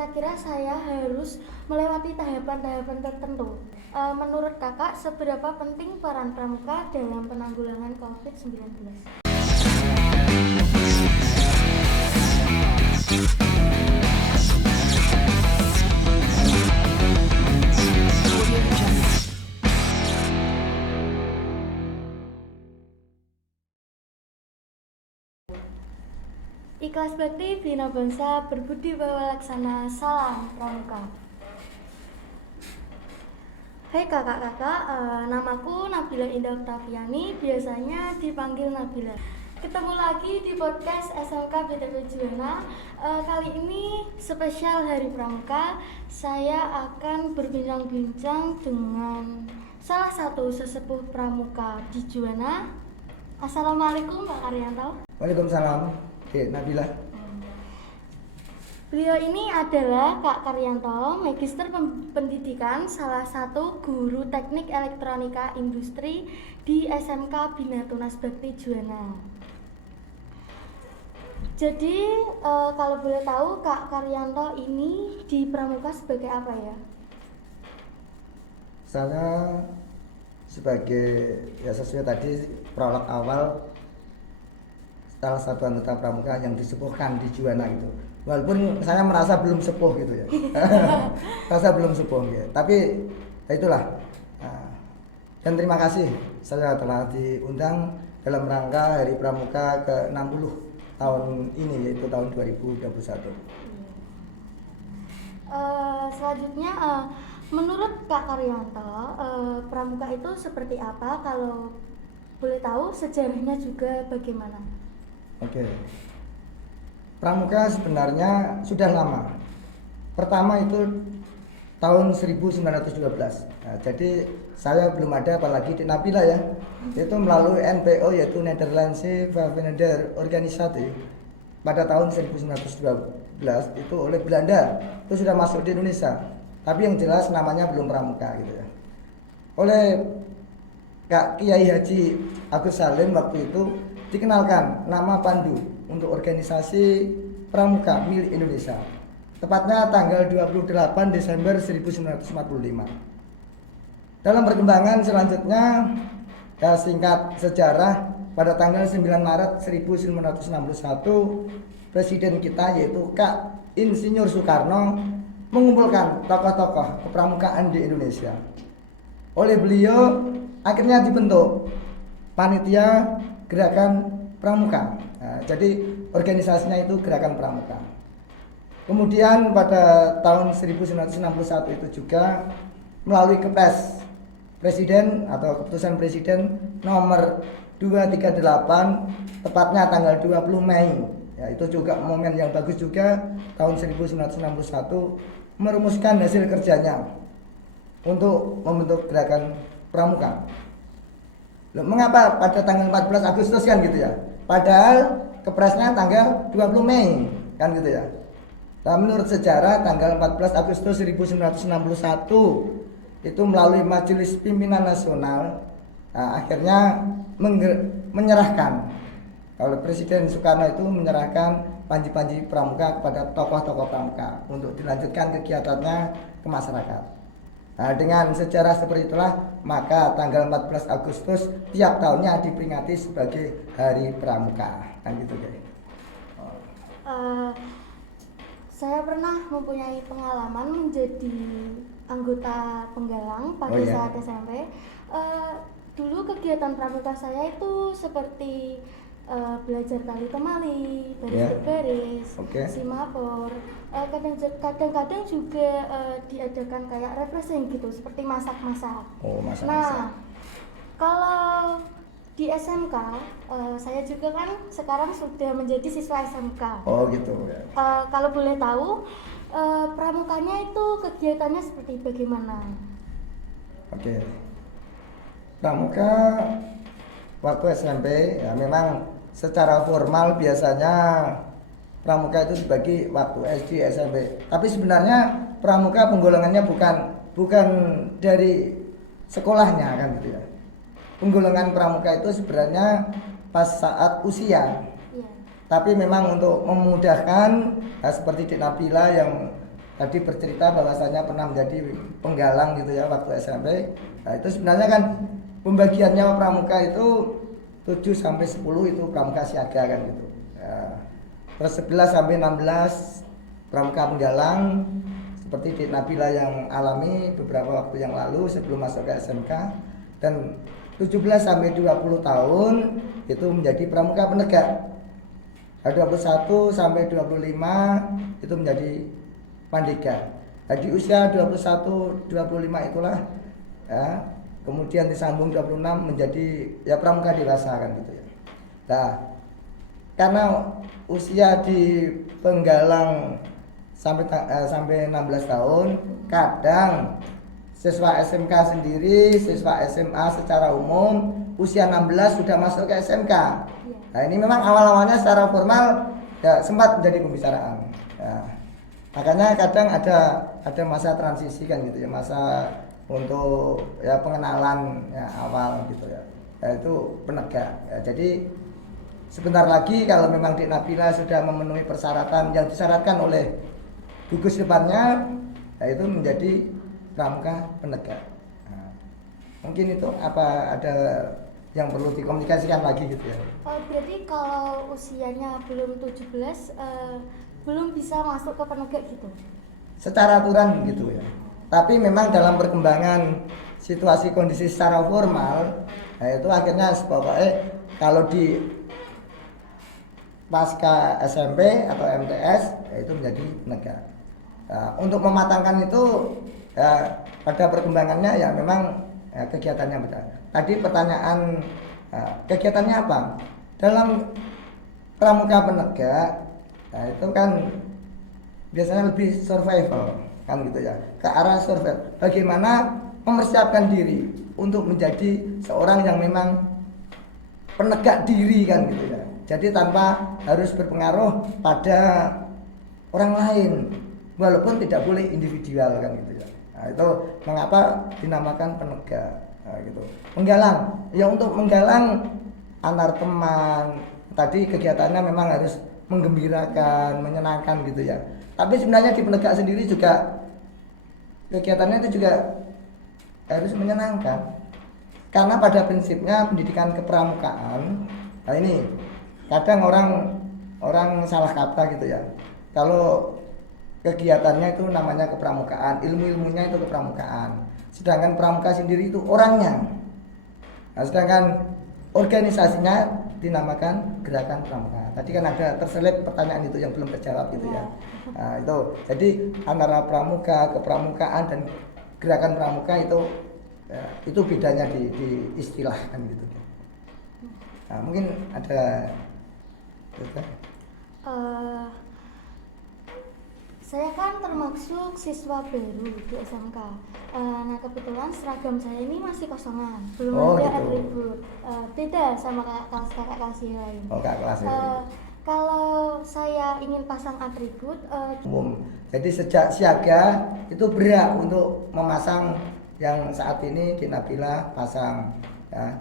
kira-kira saya harus melewati tahapan-tahapan tertentu. Menurut kakak, seberapa penting peran pramuka dalam penanggulangan COVID-19? Ikhlas Bakti Bina Bangsa Berbudi Bawa Laksana, salam pramuka. Hai kakak-kakak, namaku Nabila Indah Oktaviani, biasanya dipanggil Nabila. Ketemu lagi di podcast SMK BTP Juwana. Kali ini spesial Hari Pramuka. Saya akan berbincang-bincang dengan salah satu sesepuh pramuka di Juwana. Assalamualaikum Pak Karyanto. Waalaikumsalam. Oke, Nabila. Beliau ini adalah Kak Karyanto, Magister Pendidikan, salah satu guru teknik elektronika industri di SMK Bina Tunas Bakti Juwana. Jadi kalau boleh tahu Kak Karyanto ini di Pramuka sebagai apa ya? Saya sebagai sesuai tadi prolog awal, salah satu anggota pramuka yang disepuhkan di Juwana gitu. Walaupun saya merasa belum sepuh gitu ya. Rasa belum sepuh ya. Tapi itulah. Dan terima kasih saya telah diundang dalam rangka Hari Pramuka ke-60 tahun ini, yaitu tahun 2021. Selanjutnya menurut Kak Karyanto, pramuka itu seperti apa? Kalau boleh tahu sejarahnya juga bagaimana? Oke. Pramuka sebenarnya sudah lama. Pertama itu tahun 1912. Nah, jadi saya belum ada, apalagi di Nabila ya. Itu melalui NPO, yaitu Nederlandse Wapenender Organisatie. Pada tahun 1912 itu oleh Belanda itu sudah masuk di Indonesia. Tapi yang jelas namanya belum pramuka gitu ya. Oleh Kak Kiai Haji Agus Salim waktu itu dikenalkan nama pandu untuk organisasi pramuka milik Indonesia. Tepatnya tanggal 28 Desember 1945. Dalam perkembangan selanjutnya, singkat sejarah, pada tanggal 9 Maret 1961 Presiden kita yaitu Kak Insinyur Soekarno mengumpulkan tokoh-tokoh kepramukaan di Indonesia. Oleh beliau akhirnya dibentuk panitia Gerakan Pramuka. Nah, jadi organisasinya itu Gerakan Pramuka. Kemudian pada tahun 1961 itu juga melalui Kepres Presiden atau keputusan Presiden nomor 238 tepatnya tanggal 20 Mei. Ya, itu juga momen yang bagus juga, tahun 1961 merumuskan hasil kerjanya untuk membentuk Gerakan Pramuka. Loh, mengapa pada tanggal 14 Agustus kan gitu ya? Padahal kepresnya tanggal 20 Mei kan gitu ya. Nah, menurut sejarah tanggal 14 Agustus 1961 itu melalui Majelis Pimpinan Nasional, akhirnya menyerahkan, kalau Presiden Soekarno itu menyerahkan panji-panji pramuka kepada tokoh-tokoh pramuka untuk dilanjutkan kegiatannya ke masyarakat. Nah, dengan sejarah seperti itulah maka tanggal 14 Agustus tiap tahunnya diperingati sebagai Hari Pramuka, kan gitu guys. Saya pernah mempunyai pengalaman menjadi anggota penggalang pada saat SMP. Dulu kegiatan pramuka saya itu seperti belajar tali temali, baris berbaris, simapor. Kadang-kadang juga diadakan kayak refreshing gitu, seperti masak-masak. Nah, kalau di SMK, saya juga kan sekarang sudah menjadi siswa SMK. Oh gitu ya. Kalau boleh tahu, pramukanya itu kegiatannya seperti bagaimana? Oke. Pramuka waktu SMP ya memang secara formal biasanya pramuka itu dibagi waktu SD, SMP. Tapi sebenarnya pramuka penggolongannya bukan dari sekolahnya kan gitu ya. Penggolongan pramuka itu sebenarnya pas saat usia. Tapi memang untuk memudahkan seperti di Nabila yang tadi bercerita bahwasanya pernah menjadi penggalang gitu ya waktu SMP. Nah, itu sebenarnya kan pembagiannya pramuka itu 7 sampai 10 itu pramuka siaga kan gitu. Ya. Terus 11 sampai 16 pramuka penggalang seperti di Nabila yang alami beberapa waktu yang lalu sebelum masuk ke SMK, dan 17 sampai 20 tahun itu menjadi pramuka penegak. 21 sampai 25 itu menjadi pandega. Nah, di usia 21 25 itulah ya, kemudian disambung 26 menjadi ya pramuka dewasa kan gitu ya. Nah, karena usia di penggalang sampai 16 tahun, kadang siswa SMK sendiri, siswa SMA secara umum usia 16 sudah masuk ke SMK. Nah, ini memang awal-awalnya secara formal ya sempat menjadi pembicaraan. Ya. Makanya kadang ada masa transisi kan gitu ya, masa untuk ya pengenalan ya awal gitu ya. Itu penegak. Ya, jadi sebentar lagi kalau memang Dik Nabila sudah memenuhi persyaratan yang disyaratkan oleh gugus depannya, ya itu menjadi pramuka penegak. Nah, mungkin itu apa ada yang perlu dikomunikasikan lagi gitu ya. Berarti kalau usianya belum 17 belum bisa masuk ke penegak gitu? Secara aturan gitu ya. Tapi memang dalam perkembangan situasi kondisi secara formal, nah itu akhirnya pokoknya kalau di pasca SMP atau MTS ya itu menjadi penegak. Nah, untuk mematangkan itu ya, pada perkembangannya ya memang ya, kegiatannya benar. Tadi pertanyaan kegiatannya apa? Dalam pramuka penegak, nah itu kan biasanya lebih survival kan gitu ya, ke arah survival. Bagaimana mempersiapkan diri untuk menjadi seorang yang memang penegak diri kan gitu ya. Jadi tanpa harus berpengaruh pada orang lain, walaupun tidak boleh individual kan gitu ya. Nah, itu mengapa dinamakan penegak. Nah, gitu. Penggalang, ya untuk menggalang antar teman. Tadi kegiatannya memang harus menggembirakan, menyenangkan gitu ya. Tapi sebenarnya di penegak sendiri juga kegiatannya itu juga harus menyenangkan. Karena pada prinsipnya pendidikan kepramukaan, nah ini kadang orang salah kata gitu ya. Kalau kegiatannya itu namanya kepramukaan, ilmu-ilmunya itu kepramukaan. Sedangkan pramuka sendiri itu orangnya. Nah, sedangkan organisasinya dinamakan gerakan pramuka. Tadi kan ada terselip pertanyaan itu yang belum terjawab gitu ya. Nah, itu. Jadi antara pramuka, kepramukaan dan gerakan pramuka itu bedanya diistilahkan gitu. Nah, mungkin ada saya kan termasuk siswa baru di SMK. Nah kebetulan seragam saya ini masih kosongan, belum ada gitu. atribut. Beda sama kakak kelas yang lain. Kakak kelas kalau saya ingin pasang atribut umum. Jadi sejak siaga itu berhak untuk memasang yang saat ini di Nabila pasang ya.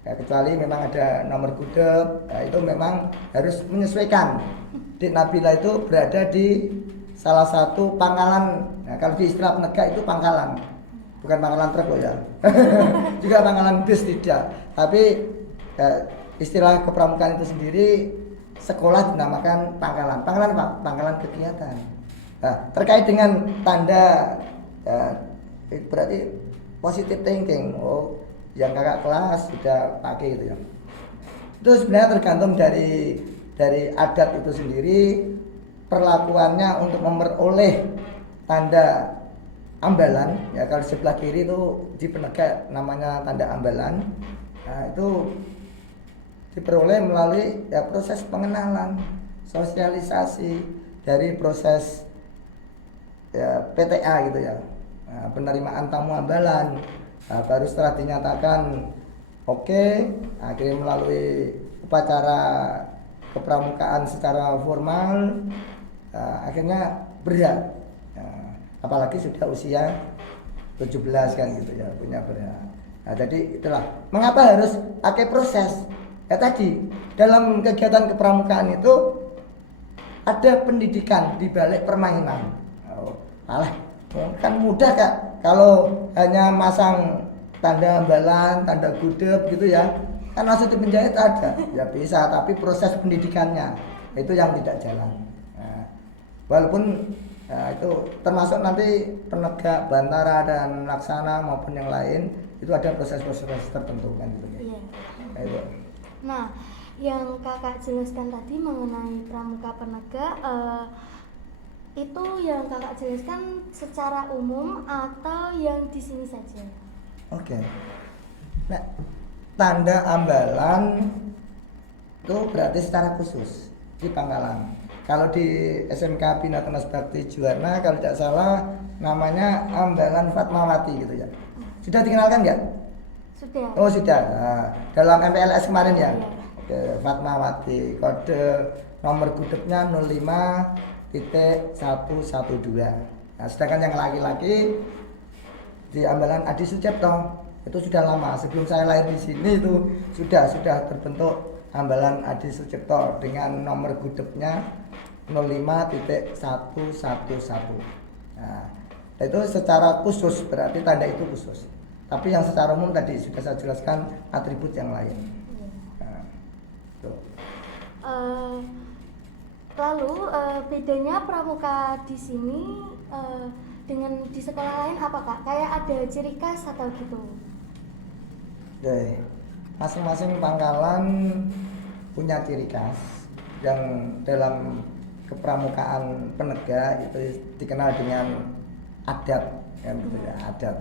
Ya, kecuali memang ada nomor gudeg, nah, itu memang harus menyesuaikan. Dik Nabila itu berada di salah satu pangkalan. Nah, kalau di istilah penegak itu pangkalan, bukan pangkalan truk loh ya. Juga pangkalan bis tidak. Tapi istilah kepramukaan itu sendiri sekolah dinamakan pangkalan. Pangkalan apa? Pangkalan kegiatan. Nah, terkait dengan tanda berarti positive thinking. Oh, yang kakak kelas sudah pakai itu ya. Itu sebenarnya tergantung dari adat itu sendiri, perlakuannya untuk memperoleh tanda ambalan ya. Kalau sebelah kiri itu di penegak namanya tanda ambalan. Nah, itu diperoleh melalui ya proses pengenalan, sosialisasi dari proses ya PTA gitu ya. Nah, penerimaan tamu ambalan. Nah, baru setelah dinyatakan oke, akhirnya melalui upacara kepramukaan secara formal, akhirnya berhak. Nah, apalagi sudah usia 17 kan gitu ya, punya berhak. Nah, jadi itulah mengapa harus pakai proses. Ya tadi dalam kegiatan kepramukaan itu ada pendidikan di balik permainan. Alah, kan mudah Kak. Kalau hanya masang tanda ambalan, tanda gudeg gitu ya, kan langsung penjahit ada. Ya bisa, tapi proses pendidikannya itu yang tidak jalan. Nah, walaupun itu termasuk nanti penegak bantara dan laksana maupun yang lain itu ada proses-proses tertentu kan gitu ya. Iya. Nah, itu. Nah, yang kakak jelaskan tadi mengenai pramuka penegak, itu yang kakak jelaskan secara umum atau yang di sini saja? Oke. Nah, tanda ambalan itu berarti secara khusus di Pangkalan. Kalau di SMK Bina Tunas Bakti Juwana kalau tidak salah namanya ambalan Fatmawati gitu ya. Sudah dikenalkan nggak? Sudah. Oh sudah. Nah, dalam MPLS kemarin ya. Iya. Oke, Fatmawati. Kode nomor gudegnya 05.112. Nah, sedangkan yang laki-laki di ambalan Adi Sucipto itu sudah lama sebelum saya lahir di sini itu sudah terbentuk ambalan Adi Sucipto dengan nomor gudegnya 05.111. Nah, itu secara khusus berarti tanda itu khusus. Tapi yang secara umum tadi sudah saya jelaskan atribut yang lain. Nah, tuh. Lalu bedanya pramuka di sini dengan di sekolah lain apa Kak? Kayak ada ciri khas atau gitu? Oke. Masing-masing pangkalan punya ciri khas yang dalam kepramukaan penegak itu dikenal dengan adat kan gitu ya, adat.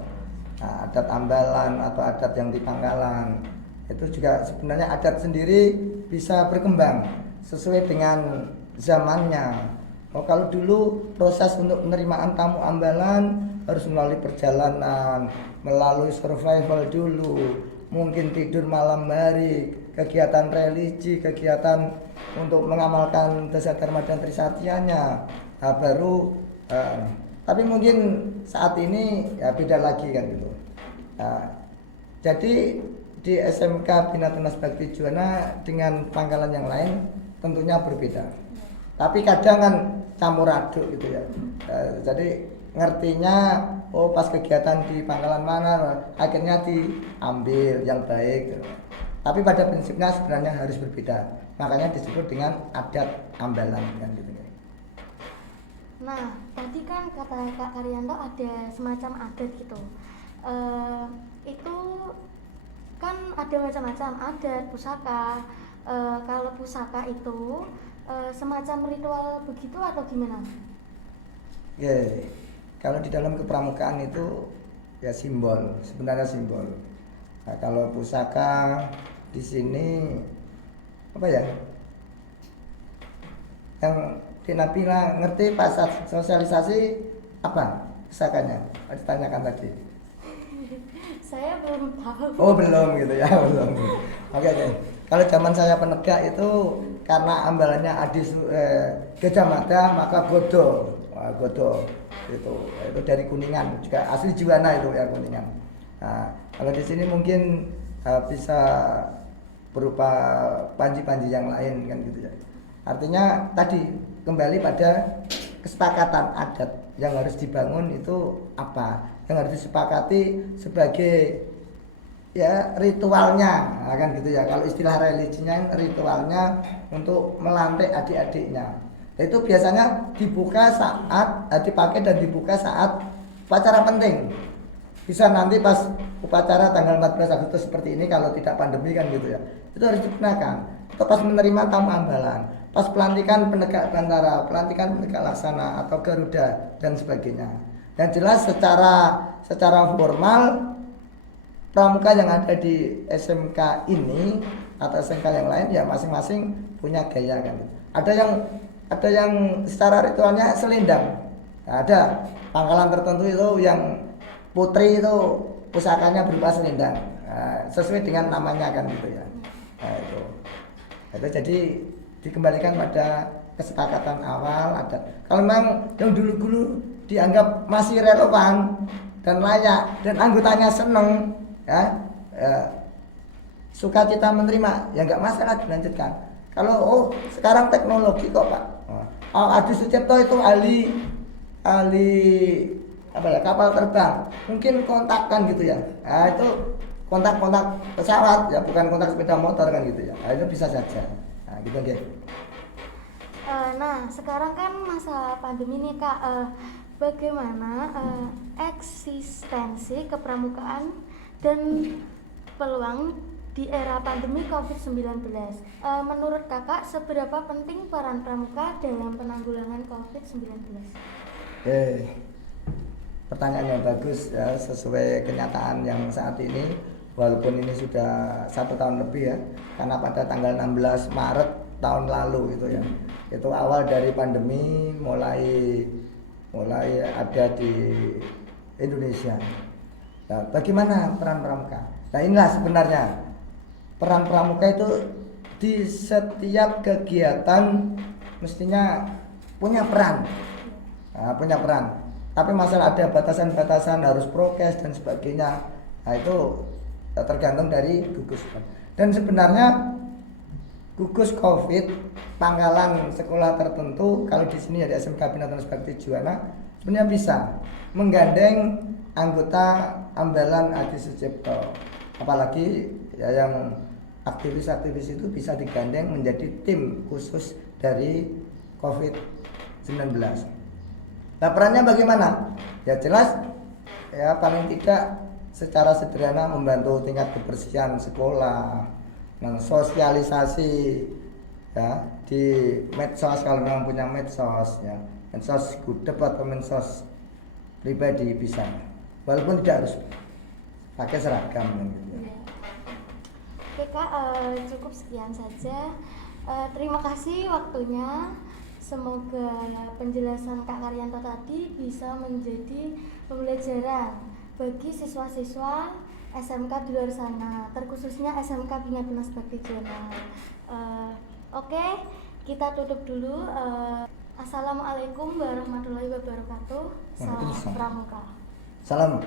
Nah, adat ambalan atau adat yang di pangkalan itu juga sebenarnya adat sendiri bisa berkembang sesuai dengan zamannya. Oh, kalau dulu proses untuk penerimaan tamu ambalan harus melalui perjalanan, melalui survival dulu, mungkin tidur malam hari, kegiatan religi, kegiatan untuk mengamalkan Dasa Dharma dan Trisatyanya. Nah, baru tapi mungkin saat ini ya beda lagi kan gitu. Nah, jadi di SMK Bina Tunas Bakti Juwana dengan pangkalan yang lain tentunya berbeda. Tapi kadang kan campur aduk gitu ya. Jadi ngertinya oh pas kegiatan di pangkalan mana akhirnya diambil yang baik gitu. Tapi pada prinsipnya sebenarnya harus berbeda. Makanya disebut dengan adat ambalan kan gitu. Nah, tadi kan kata Kak Karyanto ada semacam adat gitu. Itu kan ada macam-macam adat, pusaka. Kalau pusaka itu semacam ritual begitu atau gimana? Ya, kalau di dalam kepramukaan itu ya simbol, sebenarnya simbol. Nah, kalau pusaka di sini apa ya? Yang Tinapila ngerti pas sosialisasi apa pusakanya? Ditanyakan tadi. Saya belum tahu. Oh belum gitu ya, belum. Oke. Kalau zaman saya penegak itu karena ambalannya Gajah Mada maka Godo. Wah, Godo itu dari Kuningan juga asli Juwana itu ya Kuningan. Nah, kalau di sini mungkin bisa berupa panji-panji yang lain kan gitu ya. Artinya tadi kembali pada kesepakatan adat yang harus dibangun itu apa? Yang harus disepakati sebagai ya ritualnya kan gitu ya. Kalau istilah religinya ritualnya untuk melantik adik-adiknya. Itu biasanya dibuka saat dipakai dan dibuka saat upacara penting. Bisa nanti pas upacara tanggal 14 Agustus seperti ini kalau tidak pandemi kan gitu ya. Itu harus digunakan. Atau pas menerima tamu ambalan, pas pelantikan penegak bantara, pelantikan penegak laksana atau Garuda dan sebagainya. Yang jelas secara formal pramuka yang ada di SMK ini atau SMK yang lain ya masing-masing punya gaya kan. Ada yang secara ritualnya selendang. Nah, ada pangkalan tertentu itu yang putri itu pusakanya berupa selendang. Nah, sesuai dengan namanya kan gitu ya. Nah, itu jadi dikembalikan pada kesepakatan awal adat. Kalau memang yang dulu dianggap masih relevan dan layak dan anggotanya seneng ya, sukacita menerima ya nggak masalah dilanjutkan. Kalau sekarang teknologi kok Pak, Adi Sucipto itu ahli ahli apa ya, kapal terbang, mungkin kontakkan gitu ya. Nah, itu kontak-kontak pesawat ya, bukan kontak sepeda motor kan gitu ya. Nah, itu bisa saja. Nah, gitu deh. Nah, sekarang kan masa pandemi nih Kak, bagaimana eksistensi kepramukaan dan peluang di era pandemi COVID-19? Menurut Kakak, seberapa penting peran pramuka dalam penanggulangan COVID-19? Pertanyaan yang bagus ya, sesuai kenyataan yang saat ini, walaupun ini sudah 1 tahun lebih ya, karena pada tanggal 16 Maret tahun lalu itu ya, itu awal dari pandemi mulai ada di Indonesia. Nah, bagaimana peran pramuka? Nah, inilah sebenarnya peran pramuka itu di setiap kegiatan mestinya punya peran. Nah, punya peran. Tapi masalah ada batasan-batasan, harus prokes dan sebagainya. Nah, itu tergantung dari gugus. Dan sebenarnya gugus COVID pangkalan sekolah tertentu, kalau di sini ada SMK Bina Seperti Juwana, sebenarnya bisa menggandeng anggota Ambalan Adi Sucipto. Apalagi ya yang aktivis-aktivis itu bisa digandeng menjadi tim khusus dari COVID-19. Nah, perannya bagaimana? Ya jelas ya, paling tidak secara sederhana membantu tingkat kebersihan sekolah, sosialisasi ya di medsos kalau memang punya medsos ya, medsos Gudep atau medsos pribadi bisa, walaupun tidak harus pakai seragam gitu ya. Oke Kak, cukup sekian saja. Terima kasih waktunya. Semoga penjelasan Kak Karyanto tadi bisa menjadi pembelajaran bagi siswa-siswa SMK di luar sana, terkhususnya SMK Bina Bakti Juwana. Oke, kita tutup dulu. Assalamualaikum warahmatullahi wabarakatuh. Salam pramuka. Salam.